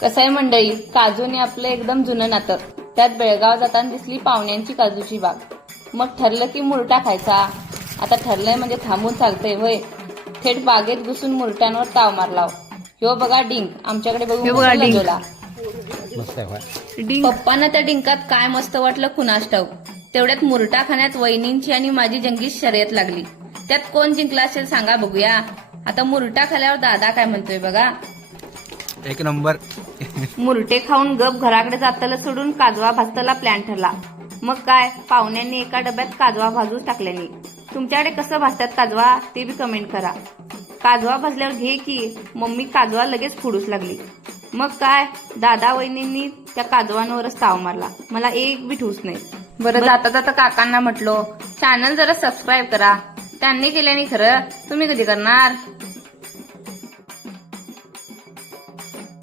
कसं आहे मंडळी, काजूने आपलं एकदम जुनं नातं. त्यात बेळगाव जाताना दिसली पाहुण्यांची काजूची बाग. मग ठरलं की मुरटा खायचा. आता ठरलंय म्हणजे थांबून चालतंय होय. थेट बागेत घुसून मुरट्यांवर ताव मारला. ह्यो बघा डिंक, आमच्याकडे बघून लजवला. पप्पांना त्या डिंकात काय मस्त वाटलं कुणास ठाऊक. तेवढ्यात मुरटा खाण्यात वहिनींची आणि माझी जंगी शर्यत लागली. त्यात कोण जिंकला असेल सांगा बघूया. आता मुरटा खाल्यावर दादा काय म्हणतोय बघा. एक नंबर. मुरटे खाऊन गप घराकडे जाताला सोडून काजवा भाजताला प्लॅन ठरला. मग काय, पाहुण्यांनी एका डब्यात काजवा भाजूच टाकल्याने. तुमच्याकडे कसं भाजतात काजवा ते बी कमेंट करा. काजवा भाजल्यावर घे की मम्मी काजवा लगेच फोडूच लागली. मग काय, दादा वहिनींनी त्या काजवांवरच ताव मारला. मला एक बी ठूस नाही. बरं, जाता जाता काकांना म्हटलो चॅनल जरा सबस्क्राईब करा. त्यांनी केल्याने खरं, तुम्ही कधी करणार?